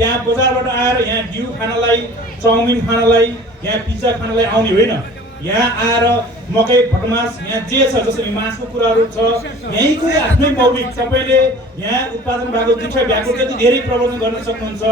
यहाँ बजारबाट आएर यहाँ डिउ खानलाई, चाउमिन खानलाई, यहाँ पिज्जा खानलाई आउने होइन। यहाँ आएर मकै भटमास यहाँ जे छ जसरी मासको कुराहरू छ यहीँको आफ्नै मौलिक तपाईँले यहाँ उत्पादन भएको दुईटा भ्याएको जति धेरै प्रवर्धन गर्न सक्नुहुन्छ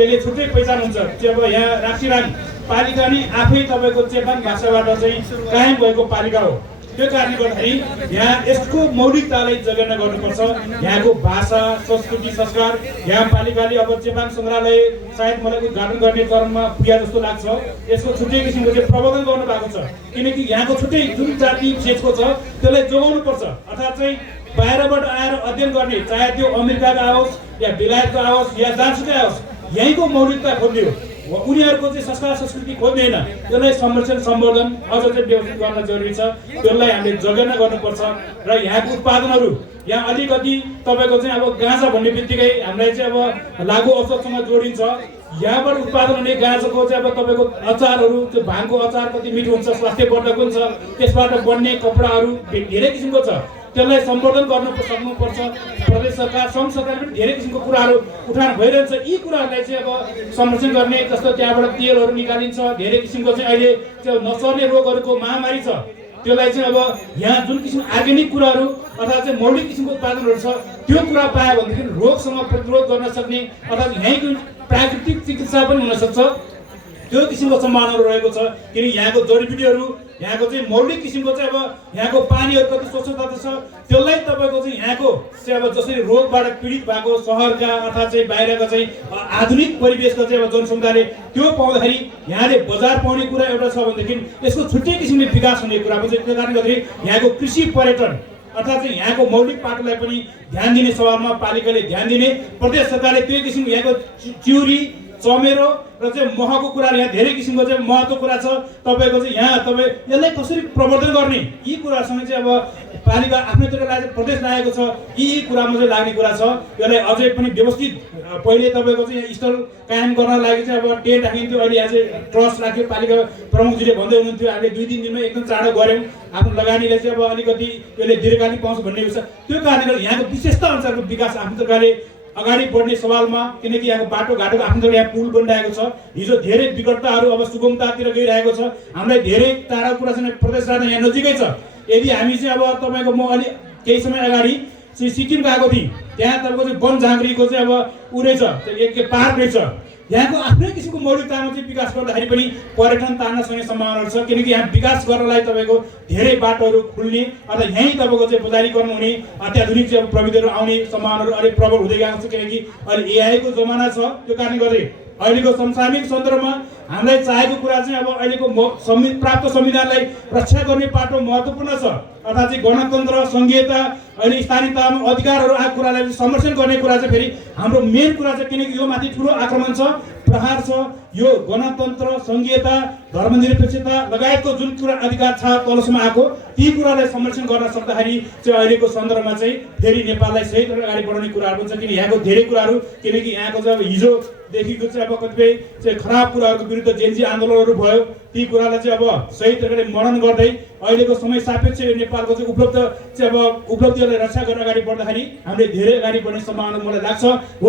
यसले छुट्टै पहिचान हुन्छ। त्यो अब यहाँ राशिराङ पालिका नै आफै तपाईँको चेपाङ भाषाबाट चाहिँ कायम भएको पालिका हो। त्यो कारणले गर्दाखेरि यहाँ यसको मौलिकतालाई जगेर्ना गर्नुपर्छ। यहाँको भाषा संस्कृति संस्कार यहाँ पालिकाले अब चेपाङ सङ्ग्रहालय सायद मलाई उद्घाटन गर्ने क्रममा पुग्या जस्तो लाग्छ। यसको छुट्टै किसिमको चाहिँ प्रवर्धन गर्नु भएको छ किनकि यहाँको छुट्टै जुन जाति विशेषको छ त्यसलाई जोगाउनु पर्छ। अर्थात् चाहिँ बाहिरबाट आएर अध्ययन गर्ने चाहे त्यो अमेरिकाको आओस् या बेलायतको आओस् या जहाँसुकै आओस् यहीँको मौलिकता खोज्ने हो। उनीहरूको चाहिँ संस्कार संस्कृति खोज्दैन। त्यसलाई संरक्षण सम्वर्धन अझ चाहिँ व्यवस्थित गर्न जरुरी छ। त्यसलाई हामीले जगेर्ना गर्नुपर्छ र यहाँको उत्पादनहरू यहाँ अलिकति तपाईँको चाहिँ अब गाँजा भन्ने बित्तिकै हामीलाई चाहिँ अब लागु औषधसँग जोडिन्छ। यहाँबाट उत्पादन हुने गाँजाको चाहिँ अब तपाईँको अचारहरू त्यो भाङको अचार कति मिठो हुन्छ, स्वास्थ्यवर्धक हुन्छ, त्यसबाट बन्ने कपडाहरू धेरै किसिमको छ। त्यसलाई सम्वर्धन गर्न सक्नुपर्छ। प्रदेश सरकार सङ्घ सरकार पनि धेरै किसिमको कुराहरू उठान भइरहन्छ। यी कुराहरूलाई चाहिँ अब संरक्षण गर्ने जस्तो त्यहाँबाट तेलहरू निकालिन्छ। धेरै किसिमको चाहिँ अहिले त्यो नसर्ने रोगहरूको महामारी छ त्यसलाई चाहिँ अब यहाँ जुन किसिम अर्ग्यानिक कुराहरू अथवा चाहिँ मौलिक किसिमको उत्पादनहरू छ त्यो कुरा पायो भनेदेखि रोगसँग प्रतिरोध गर्न सक्ने अर्थात् यहीँको प्राकृतिक चिकित्सा पनि हुनसक्छ। त्यो किसिमको सम्भावनाहरू रहेको छ किनकि यहाँको जडीबुटीहरू यहाँको चाहिँ मौलिक किसिमको चाहिँ अब यहाँको पानीहरू कति स्वच्छता छ त्यसलाई तपाईँको चाहिँ यहाँको चाहिँ अब जसरी रोगबाट पीडित भएको सहरका अर्थात् चाहिँ बाहिरका चाहिँ आधुनिक परिवेशको चाहिँ अब जनसमुदायले त्यो पाउँदाखेरि यहाँले बजार पाउने कुरा एउटा छ भनेदेखि यसको छुट्टै किसिमले विकास हुने कुरा पनि त्यो कारणले गर्दाखेरि यहाँको कृषि पर्यटन अर्थात् चाहिँ यहाँको मौलिक पाटोलाई पनि ध्यान दिने सवालमा पालिकाले ध्यान दिने। प्रदेश सरकारले त्यो किसिमको यहाँको चिउरी चमेरो र चाहिँ महको कुरा यहाँ धेरै किसिमको चाहिँ महत्त्व कुरा छ। तपाईँको चाहिँ यहाँ तपाईँ यसलाई कसरी प्रवर्धन गर्ने यी कुरासँग चाहिँ अब पालिका आफ्नो तरिकाले प्रदेश लागेको छ। यी कुरामा चाहिँ लाग्ने कुरा छ। यसलाई अझै पनि व्यवस्थित पहिले तपाईँको चाहिँ स्थल कायम गर्न लागि चाहिँ अब टेन्ट राखिन्थ्यो। अहिले यहाँ चाहिँ ट्रस्ट राख्यो। पालिका प्रमुखजीले भन्दै हुनुहुन्थ्यो हामीले 2-3 दिनमा एकदम चाँडो गऱ्यौँ। आफ्नो लगानीलाई चाहिँ अब अलिकति यसले दीर्घकालीन पाउँछ भन्ने छ। त्यो कारणले गर्दा यहाँको विशेषता अनुसारको विकास आफ्नो तरिकाले अगाडि बढ्ने सवालमा किनकि यहाँको बाटोघाटोको आफ्नो यहाँ पुल बनिरहेको छ। हिजो धेरै विकटताहरू अब सुगमतातिर गइरहेको छ। हामीलाई धेरै टाढा कुरा छैन। प्रदेश राजधानी यहाँ नजिकै छ। यदि हामी चाहिँ अब तपाईँको म अलि केही समय अगाडि सिक्किम गएको थिएँ। त्यहाँ तपाईँको चाहिँ वन झाँक्रीको चाहिँ अब ऊ रहेछ एक पार्क रहेछ। यहाँको आफ्नै किसिमको मौलिकतामा चाहिँ विकास गर्दाखेरि पनि पर्यटन तान्न सक्ने सम्भावनाहरू छ किनकि यहाँ विकास गर्नलाई तपाईँको धेरै बाटोहरू खुल्ने अथवा यहीँ तपाईँको चाहिँ बजारीकरण हुने अत्याधुनिक चाहिँ प्रविधिहरू आउने सम्भावनाहरू अलिक प्रबल हुँदै गएको छ किनकि अहिले एआईको जमाना छ। त्यो कारणले गर्दै अहिलेको समसामयिक सन्दर्भमा हामीलाई चाहेको कुरा चाहिँ अब अहिलेको प्राप्त संविधानलाई रक्षा गर्ने पाटो महत्त्वपूर्ण छ। अर्थात् चाहिँ गणतन्त्र सङ्घीयता अहिले स्थानीय तहमा अधिकारहरू आएको कुरालाई संरक्षण गर्ने कुरा चाहिँ फेरि हाम्रो मेन कुरा छ किनकि यो माथि ठुलो आक्रमण छ, प्रहार छ। यो गणतन्त्र सङ्घीयता धर्मनिरपेक्षता लगायतको जुन कुरा अधिकार छ तलसम्म आएको ती कुरालाई संरक्षण गर्न सक्दाखेरि चाहिँ अहिलेको सन्दर्भमा चाहिँ फेरि नेपाललाई सही तरिकाले अगाडि बढाउने कुराहरू पनि छ। किन यहाँको धेरै कुराहरू किनकि यहाँको चाहिँ अब हिजोदेखिको चाहिँ अब कतिपय चाहिँ खराब कुराहरूको विरुद्ध जेन्जी आन्दोलनहरू भयो। ती कुरालाई चाहिँ अब सही तरिकाले मनन गर्दै अहिलेको समय सापेक्ष नेपालको चाहिँ उपलब्धिहरूलाई रक्षा गरेर अगाडि बढ्दाखेरि हामीले धेरै अगाडि बढ्ने सम्भावना मलाई लाग्छ।